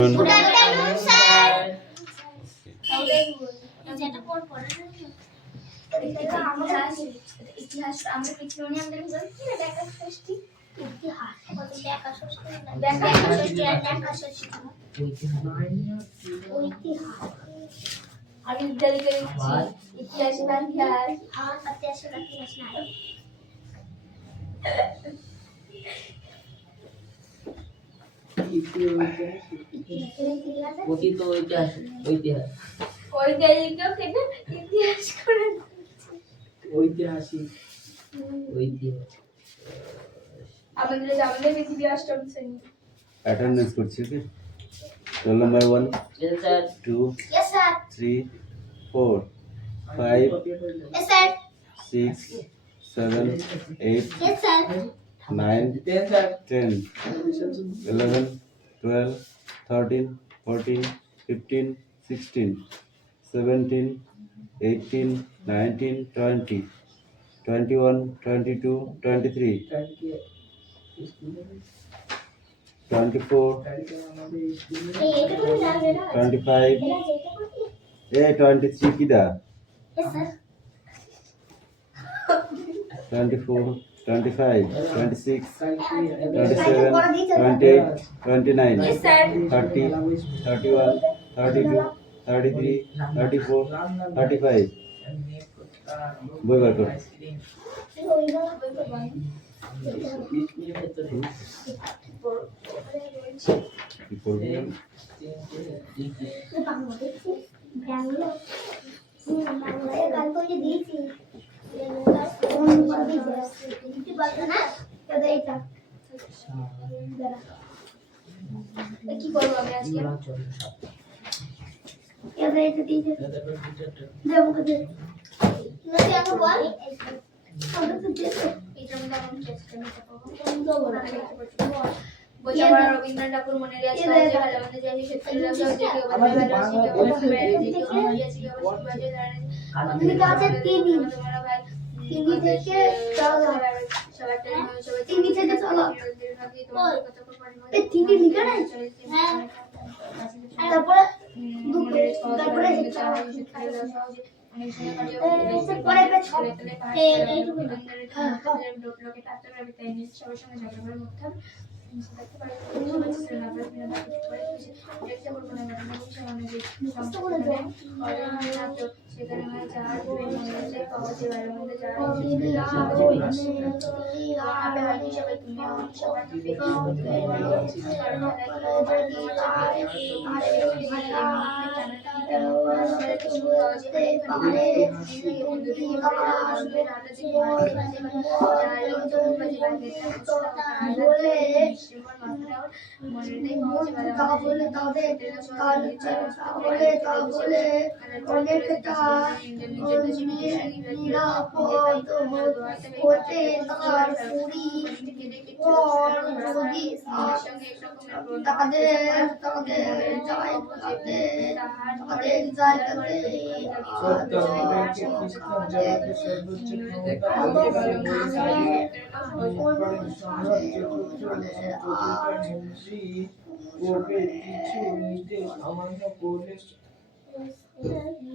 Good afternoon, sir. ইতিহাস আমরা পিছনে আমাদের বলছি না দেখা ষষ্ঠী ইতিহাস কত দেখা ষষ্ঠী দেখা ষষ্ঠী আর দেখা ষষ্ঠী ঐতিহাস আমি বিদ্যালয়ে লিখছি ইতিহাস না ইতিহাস আর ইতিহাস না ইতিহাস না অতীত ইতিহাস ঐতিহাস ঐতিহাসিক থেকে ইতিহাস করে ঐতিহাসিক ঐতিহাস আমাদের পৃথিবী অষ্টম শ্রেণী अटेंडेंस করছি কি roll number 1 yes sir 2 yes sir 3 4 5 yes sir 6 7 8 yes sir 9 yes sir 10 11 12 13 14 15 16 17 18 19 20 21 22 23 24 25 23 কিদা yes sir 24 25 26 27 28 29 yes sir 30 31 32 33 34 35 বই বার কর কি করবি কি করবো আমি আজকে রবীন্দ্রনাথ ঠাকুর মনে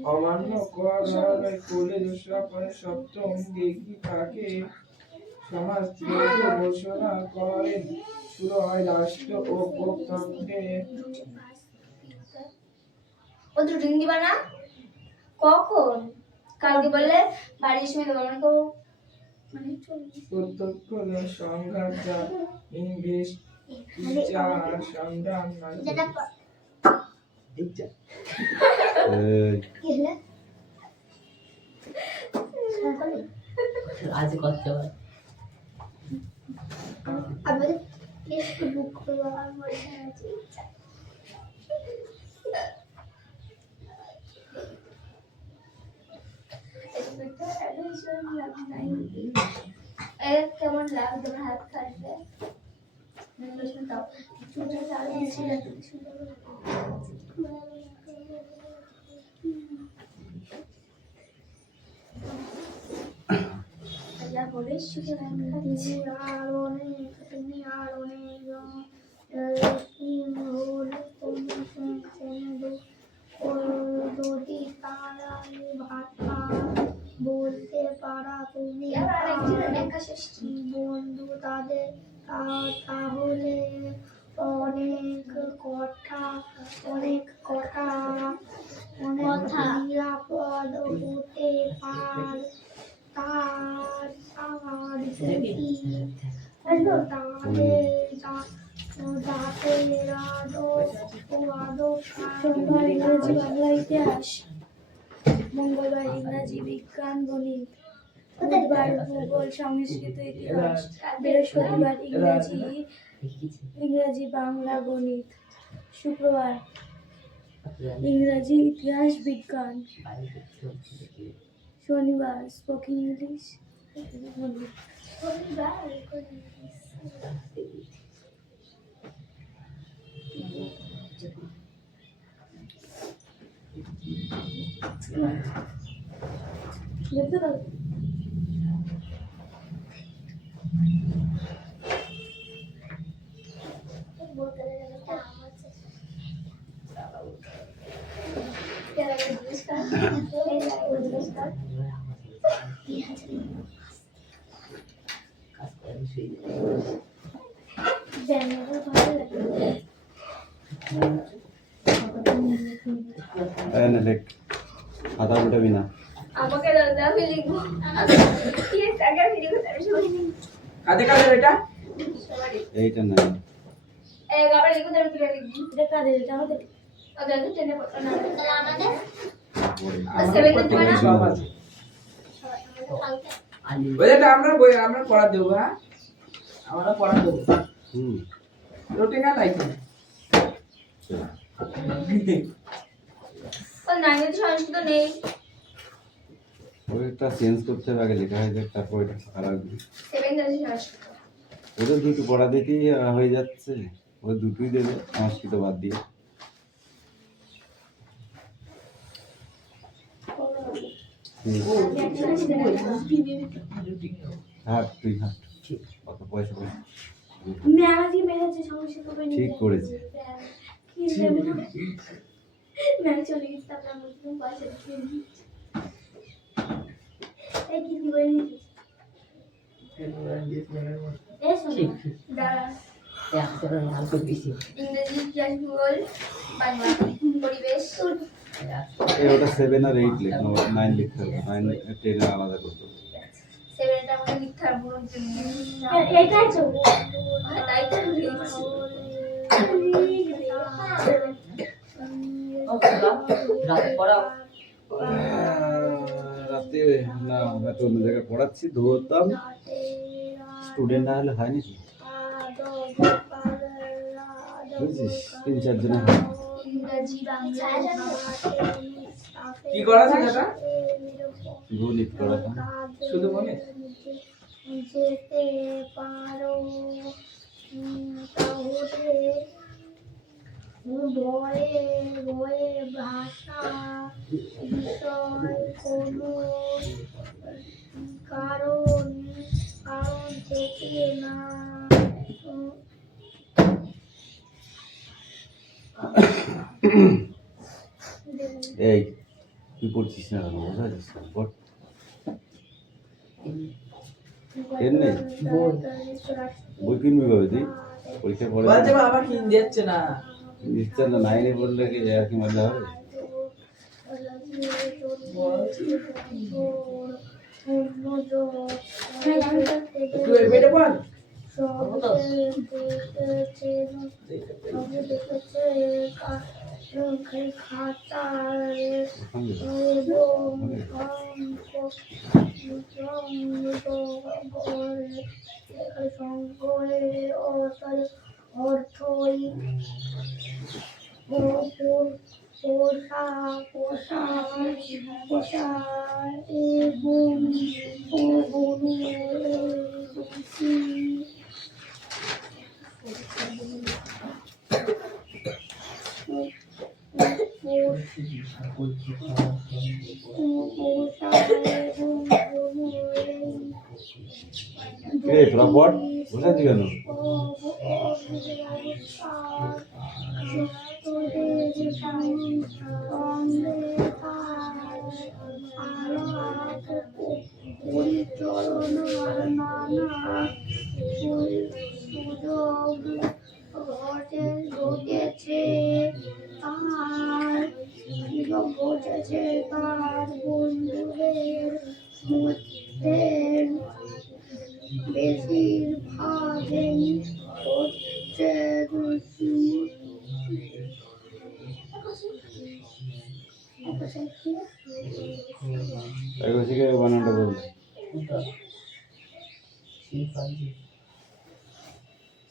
অমান্য করার কোলে দোষরা পরে সপ্তম দেখি তাকে সমাজ ঘোষণা করেন শুরু হয় রাষ্ট্র ও প্রতন্ত্রের ও তো রিং দিবা না কখন কালকে বললে বাড়ির সময় দেবো মানে প্রত্যক্ষ সংঘাত যা ইনভেস্ট সংগ্রাম আজ করতে পারে আমি একটু বুক করবো আর মনে আছে কেমন লাগবে তোমার হাত কাটবে বলে শুধু তুমি আর অনেক তাহলে অনেক কথা নিরাপদ হতে তার যদি সোমবার ইংরেজি বাংলা ইতিহাস, মঙ্গলবার ইংরাজি বিজ্ঞান গণিত, বুধবার ভূগোল সংস্কৃত ইতিহাস, বৃহস্পতিবার ইংরাজি বাংলা গণিত, শুক্রবার ইংরাজি ইতিহাস বিজ্ঞান, শনিবার স্পোকেন ইংলিশ গণিত। দেখতে পাবো কাজ করে আমি শুয়ে যাই। না লেখ খাতা উল্টাবি না। আমাকে দাদা আমি লিখবো কি টাকা ভিডিও করতে আমি সবাই কাদের কাদের এটা এইটা না এই গাবার লিখো আমি তুলে লিখবি এটা কাদের? এটা আমাদের। আগে আগে টেনে পড়ো না তাহলে আমাদের আমাদের সেভেন প্রত্যেকের দিবা না? সব আছে। আলি ওইটা আমরা পড়া দেবো, হ্যাঁ আমরা পড়া দেবো। হুম রুটিন আর লাইফ ও নাইনের সংস্কৃত নেই ওইটা চেঞ্জ করতে হবে, আগে লেখা হয়ে যাক তারপর ওইটা খারাপ। সেভেন জানি সংস্কৃত ওদের দুটো পড়া দিতেই হয়ে যাচ্ছে, ওদের দুটোই দেবে সংস্কৃত বাদ দিয়ে। হাট তুই হাট, কত পয়সা পয়সা ম্যাগাজি মেরেছে সংস্কৃত বই নিয়ে। ঠিক করেছে। কি দেবে না? ম্যাগ চলে গেছে, তারপর আমরা বলছিলাম পয়সা দিয়ে দিই। এই কি কি বই নিয়েছিস? এই শোনো, ঠিক দাঁড়া একটা লাল করে দিয়েছি। ইংরেজি ইতিহাস ভূগোল বাংলা পরিবেশ এই ওটা 7 আর 8 লেখা, 9 লিখতে হবে, 9 10 আলাদা করতে হবে। সেভেনটা আমাকে লিখতে হবে পুরো জন্য এটাই তো। তাই তো লিখছি রাত পড়াও রাতে না আমরা তো অন্য জায়গায় পড়াচ্ছি, ধরতাম স্টুডেন্ট না হলে হয় নাকি, বুঝছিস? 3-4 জনে হয়। ইংরেজি বাংলা কি করা আছে দাদা? গণিত পড়াতাম। শুধু গণিত? যেতে পারো তাহলে বয়ে বয়ে ভাষা বিষয় কোনো কারণ কারণ থেকে না এই তুই পড়ছিস না কেন? বোঝা যাচ্ছে না, পড়। এর নেই বই কিনবি কবে তুই? পরীক্ষার পরে বলছে বাবা কিন দিচ্ছে না। নিশ্চয় না, 9-এ পড়লে কি আর কি মারলে হবে? একটু বেটে পড়। অর্থই পোষা পোষা পোষা এবং রে তোরা পড়, বসে আছিস কেন? পরিচালনার নানা তার বন্ধুদের মধ্যে বেশিরভাগই হচ্ছে শিখে বানানটা বলবে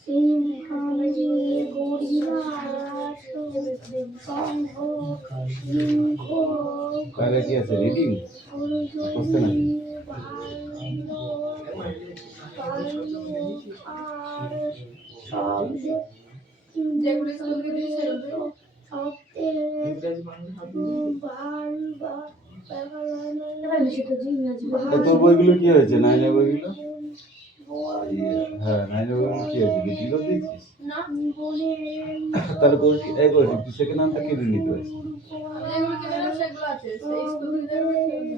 সিংহাজি গরিলা সংঘ সিংহ তাহলে কি আছে রিডিং বুঝতে না তোর বইগুলো কি হয়েছে নাইনের বইগুলো হ্যাঁ নাইনের বইগুলো কি হয়েছে বিক্রি করে দিয়েছিস তাহলে তুই সেকেন্ড হ্যান্ডটা কিনে নিতে পারিস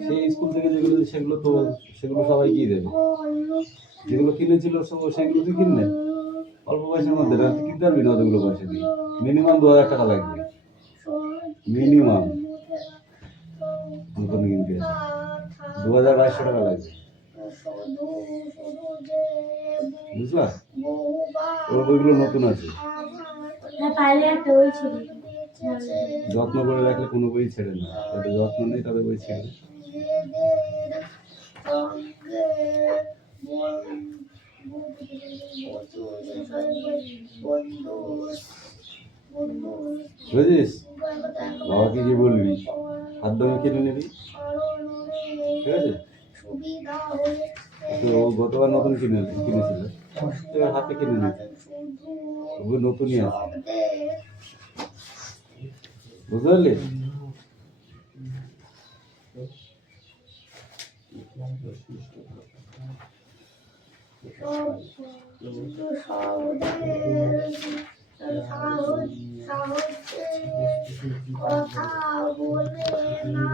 সেই স্কুল থেকে যেগুলো সেগুলো তো সেগুলো সবাই কি দেবে যেগুলো কিনেছিল সেগুলো তুই কিনলে অল্প পয়সার মধ্যে আর কিনতে পারবি না অতগুলো পয়সা দিয়ে মিনিমাম 2000 টাকা লাগবে মিনিমাম নতুন কিনতে 2200 টাকা লাগবে বুঝলা ওর বইগুলো নতুন আছে যত্ন করে রাখলে কোনো বই ছেড়ে না তাদের যত্ন নেই তাদের বই ছেড়ে বুঝিস বাবাকে কি বলবি হাত দামে কিনে নিবি ঠিক আছে তো ও গতবার নতুন কিনেছিল হাতে কিনে নিবি ওগুলো নতুনই আছে বুঝতে পারলি কথা বলে না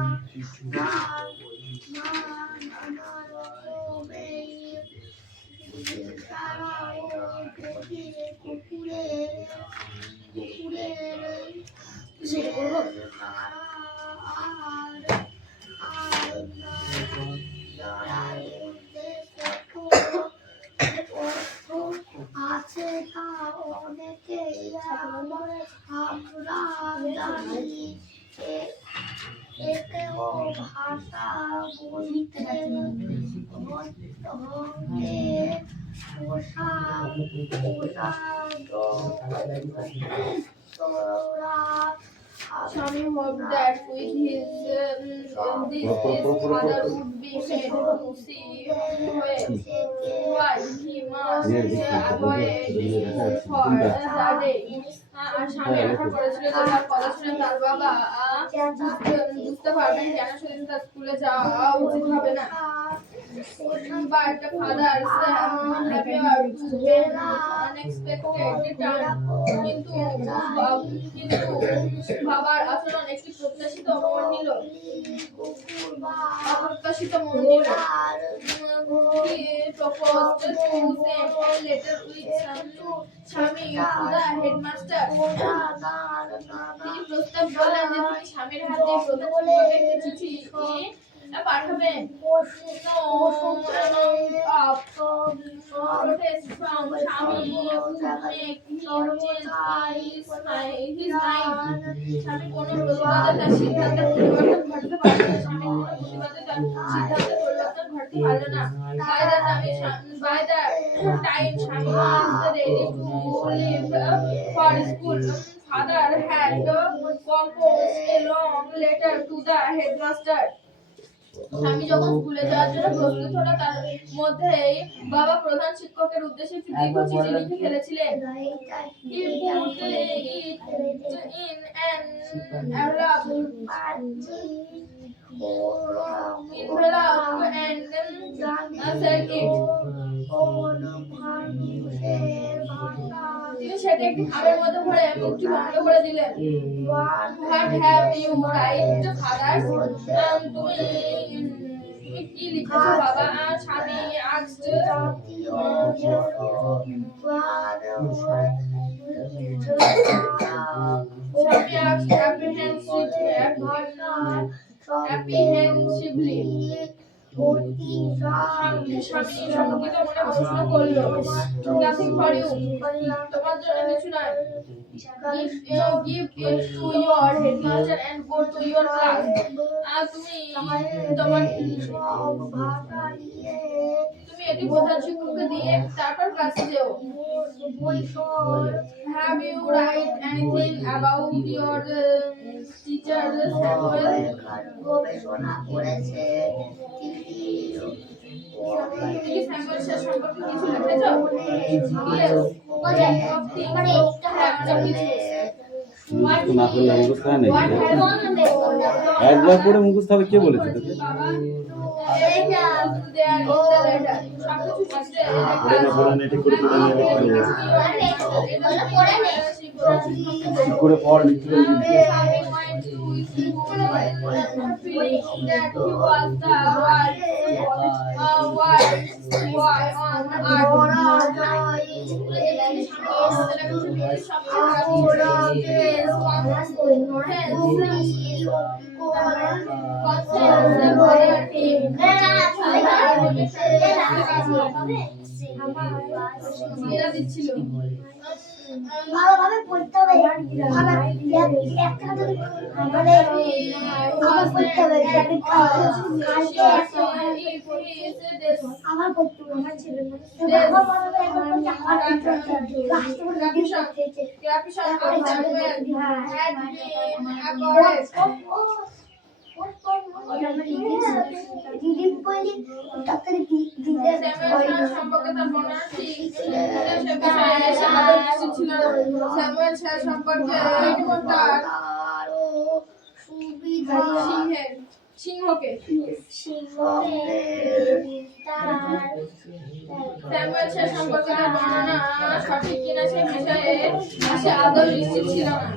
আছে তা অনেকেই আমরা জানি এতেও ভাষা বলতে Shami hoped that with his this father would be made to see what he must avoid for the day. আর স্বামী আশা করেছিল যে তার কথা শুনে তার বাবা বুঝতে পারবেন কেন সেদিন তার স্কুলে যাওয়া উচিত হবে না but the father's behavior was unexpected turn কিন্তু বাবার আচরণ একটি প্রত্যাশিত মোড় নিল অপ্রত্যাশিত মোড় নিল he proposed to send a letter with স্বামী to the headmaster তিনি প্রস্তাব করলেন যে তিনি স্বামীর হাতে প্রথমভাবে একটি চিঠি পাঠাবেন protest from Shami to make him change his mind. স্বামী কোনো প্রতিবাদে তার সিদ্ধান্তে পরিবর্তন ঘটতে পারল না স্বামী কোনো প্রতিবাদে তার সিদ্ধান্তে পরিবর্তন ঘটতে পারল না by the time Shami is ready to leave for school father had composed a long letter to the headmaster স্বামী যখন স্কুলে যাওয়ার জন্য প্রস্তুত হলো তার মধ্যেই বাবা প্রধান শিক্ষকের উদ্দেশ্যে একটি দীর্ঘ চিঠি লিখে ফেলেছিলেন He put it in an envelope and said it. তিনি সেটা একটি খামের মধ্যে ভরে মুখটি বন্ধ করে দিলেন What have you write father? তুমি কি লিখেছো বাবা আর স্বামী asked apprehensively স্বামী সম্পর্কিত মনে প্রশ্ন করলো নাথিং ফর ইউ তোমার জন্য কিছু নয় give it to your headmaster and go to your class তুমি তোমার তুমি এটি প্রধান শিক্ষককে দিয়ে তারপর ক্লাসে যেও have you write anything about your teacher Samuel গবেষণা করেছে তুমি কি স্যামুয়েল স্যার সম্পর্কে কিছু লিখেছো yes মানে একটা মুখস্থ না করলে মুখস্থ হয় নাকি? একবার করে মুখস্থ হবে কে বলেছে তোকে? পড়ে না ঠিক করে ঠিক করে পড় লিখতে ভালোভাবে পড়তে হবে আমার একটা মানে আমার পড়তে হবে আমার পড়তে হবে আমার ছেলে সম্পর্কে তার বর্ণনা স্যামুয়েল স্যার সম্পর্কে সিংহকে স্যামুয়েল স্যার সম্পর্কে তার বর্ণনা সঠিক কিনা সে বিষয়ে সে আদৌ নিশ্চিত ছিল না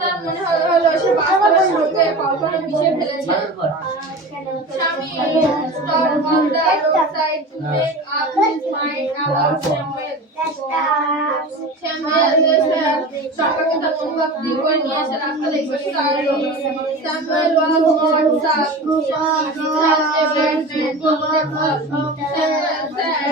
তার মনে হলো সে বাস্তবের সঙ্গে কল্পনা মিশে ফেলেছে স্বামী stopped on the roadside to make up his mind about Samuel সম্পর্কে তার অনুভব দৃঢ় করে নিয়ে এসে রাস্তায় বসে দাঁড়ালো Samuel was not such a bad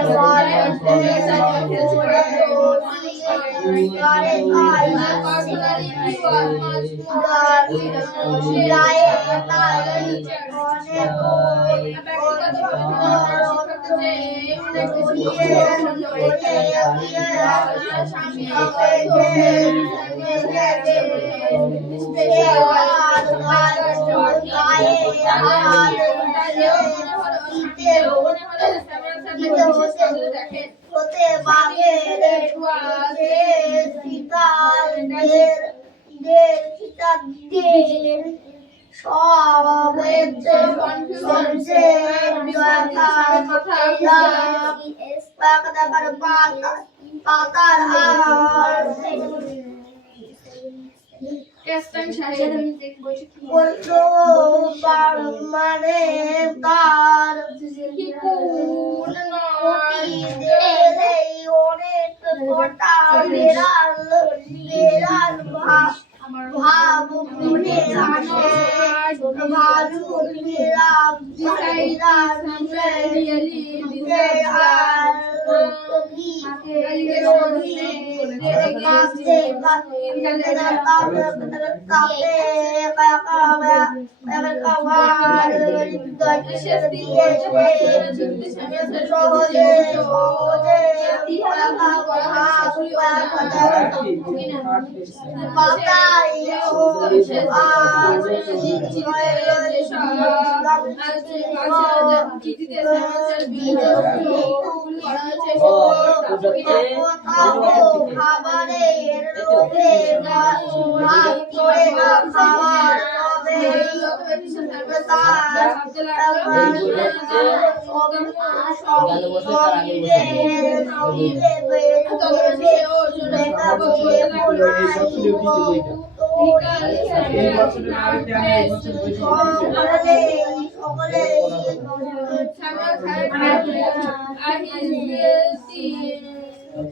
Simpati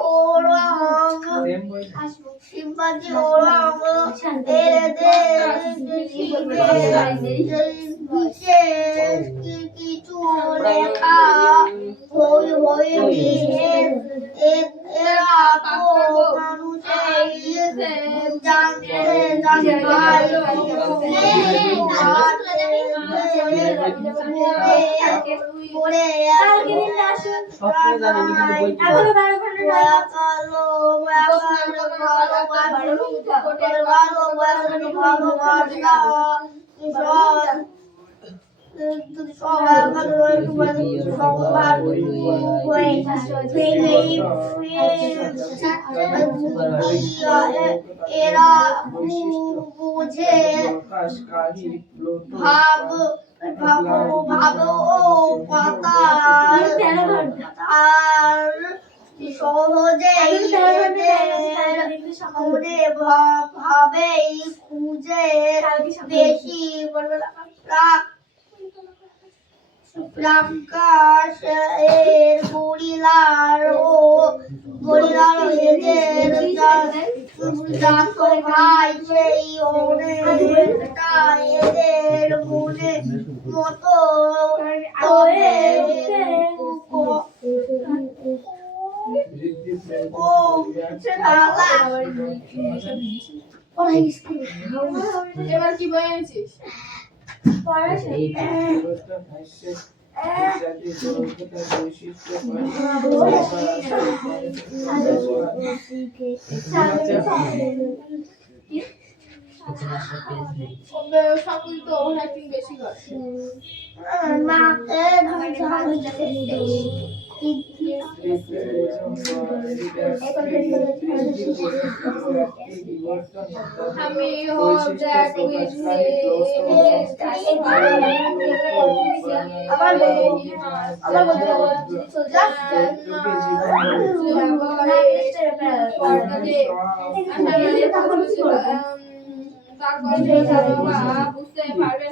orang, simpati orang, কিছু লেখা হই হই এরা তো মানুষের জানতে জানবাই পড়ে এরা বুঝে ভাব ভাবো আর সহজেই ভাবেই খুঁজে বেশি প্রাকাশ এর গরিলার এদের জাত ভাই সেই অনেকটা এদের মনে মতো এবার কি বই এনেছিস? সকল তো ওভারঅ্যাক্টিং বেশি করে। আমি hope that with তারপরে বুঝতে পারবেন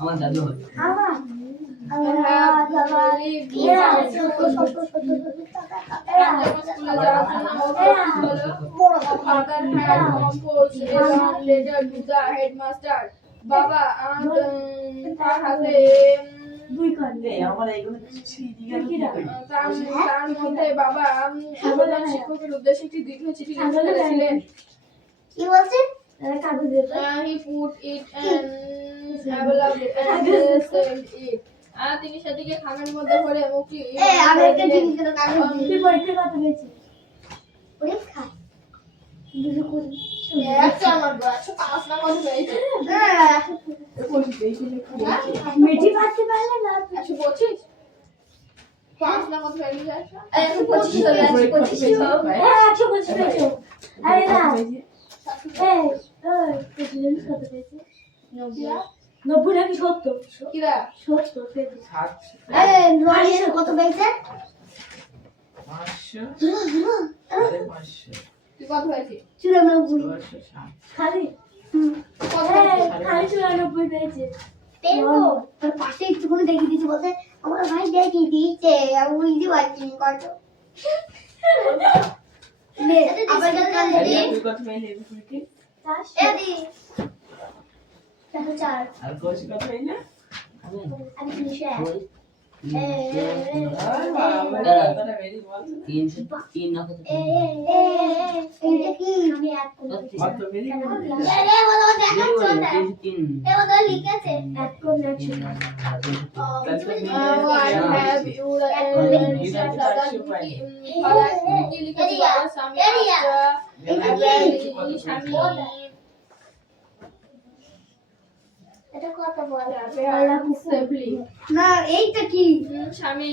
আমার দাদু হয় হেডমাস্টার বাবা তার হাতে তার মধ্যে বাবা শিক্ষকের উদ্দেশ্যে একটি দীর্ঘ চিঠি লিখেছিলেন। কি বলছেন? He put it and sent it. তিনি সেটিকে খামের মধ্যে ভরে মুখটি আমি একটা জিনিস পরীক্ষা কত হয়েছে? পরীক্ষা মেটি পাচ্ছে পারলে না 125 পড়াশোনা কত হয়ে গেছে? 125 হয়ে গেছে 125 হ্যাঁ 125 পেয়েছো। আরে না কত পেয়েছে? 90 নাকি 70? কিরা 70 পেয়েছে। 60 কত পেয়েছে? 500 তুই কত হয়েছে? 94 খালি খালি 94 পেয়েছে। তোর পাশে একটুখানি দেখিয়ে দিয়েছে বলতে আমার ভাই দেখিয়ে দিয়েছে আমি বুঝতে পারছি কত আবার তুই কত পেলি এবিসিডি? এদি দেখো 4 আর কোর্স কত পেলি? আমি 300 কথাটা বেরিয়ে বলছে। তিন না কত? এটা কি আমি এক করে কত বেরিয়ে বলছে। এ বলো দেখাচ্ছ না তিন। এ বলো লিখেছে এক করে আছে have you কি লিখেছি বাবা স্বামী স্বামী এটা কত বলে সেবলি না এইটা কি স্বামী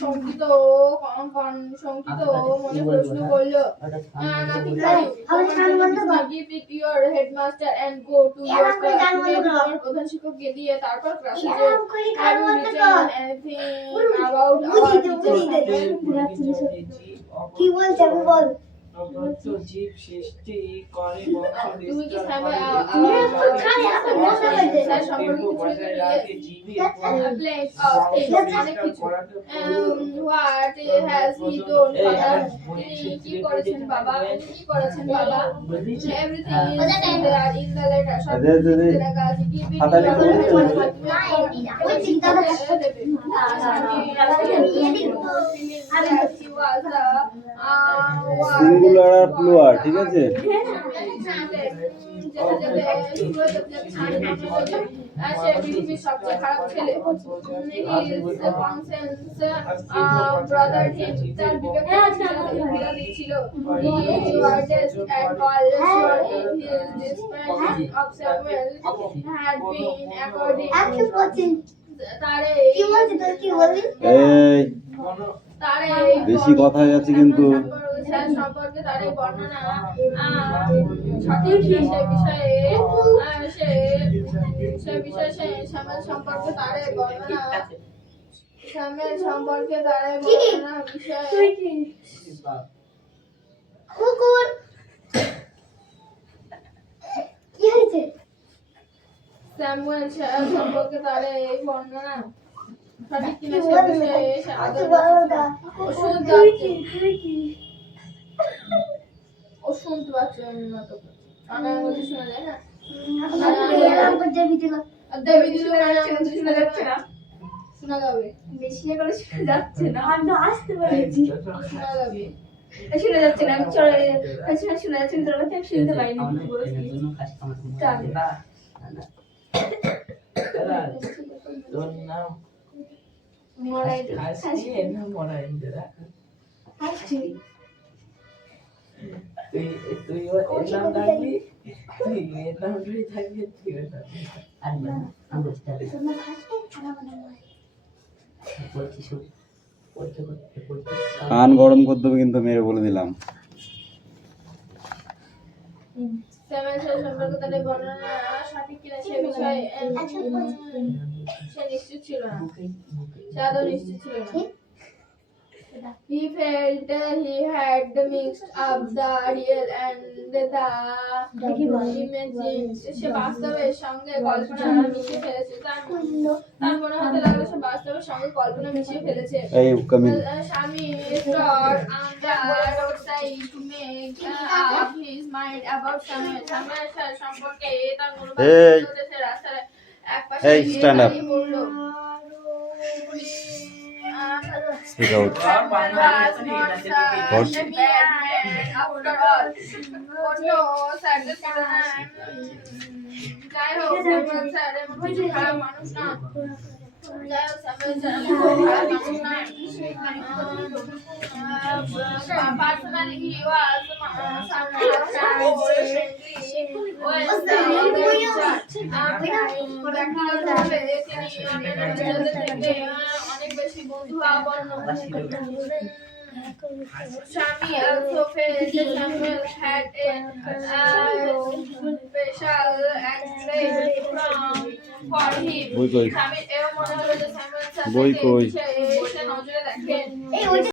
শঙ্কিত মনে প্রশ্ন করলো nothing give it your headmaster and go to your class তোমার প্রধান শিক্ষককে দিয়ে তারপর ক্লাসে যাও have you written anything about our teacher কি বলছে আমি বল জীব সৃষ্টি করে বংশ তুমি কি বিস্তার স্যার সম্পর্কে বজায় রাখে জীবের place of things অনেক কিছু what has he done তিনি কি করেছেন বাবা কি করেছেন বাবা everything is there in the letter সব কিছু লেখা আছে give it ওই চিন্তাটা সিঙ্গুলার আর প্লুরাল, ঠিক আছে? পৃথিবীর সবচেয়ে খারাপ ছেলে ব্রাদার তার বিবেক ছিল কি বলছিস তোর কি বললি এই বেশি কথা হয়ে যাচ্ছে কিন্তু। সম্পর্কে তার এই বর্ণনা সঠিক সে বিষয়ে শ্যামেল সম্পর্কে তার এই বর্ণনা শ্যামেল সম্পর্কে তার এই বর্ণনা বিষয়ে কুকুর কি হয়েছে স্যামুয়েল সম্পর্কে তার এই বর্ণনা সঠিক কিনা কি সে বললি? বিষয়ে আচ্ছা বলো না ওষুধ তুই কি ও শুনতে পাচ্ছ না তো কানের মধ্যে শোনা যায় না এরকম করে দেবী দিল আর দেবী দিল কানের মধ্যে শোনা যাচ্ছে না শোনা যাবে বেশি করে শোনা যাচ্ছে না আমি তো আসতে পারছি শোনা যাবে শোনা যাচ্ছে না আমি চলে শোনা যাচ্ছে না তোর কথা আমি শুনতে পাইনি কি বলছিস তোর নাম মরাই হাসি না মরাই দেরা হাসছি তুই ওর নাম ডাকবি তুই এর নাম ধরে থাকবি তুই ওর নাম আর না আমি বলছি তাহলে তোমরা হাসবে খারাপ না বলছি শুন পড়তে কান গরম করতে হবে কিন্তু, মেরে বলে দিলাম। স্যামুয়েল সম্পর্কে তার এই বর্ণনা সঠিক কিনা সে বিষয়ে সে নিশ্চিত ছিল না সে আদৌ নিশ্চিত ছিল না He felt he had mixed up the real and the imagined. সে বাস্তবের সঙ্গে কল্পনা মিশিয়ে ফেলেছে। তার মনে হতে লাগলো সে বাস্তবের সঙ্গে কল্পনা মিশিয়ে ফেলেছে। এই কামিং স্বামী stood on the roadside to make up his mind about Samuel সম্পর্কে তার মনোভাব করেছে। রাস্তার একপাশে stand up. দাঁড়িয়ে পড়ল। Speak out. Personally, he was অনেক বেশি বন্ধু Shami also felt Samuel had a special attraction for him. বই কই? Shami এও মনে হলো যে Samuel বই কই? সে নজরে দেখেন।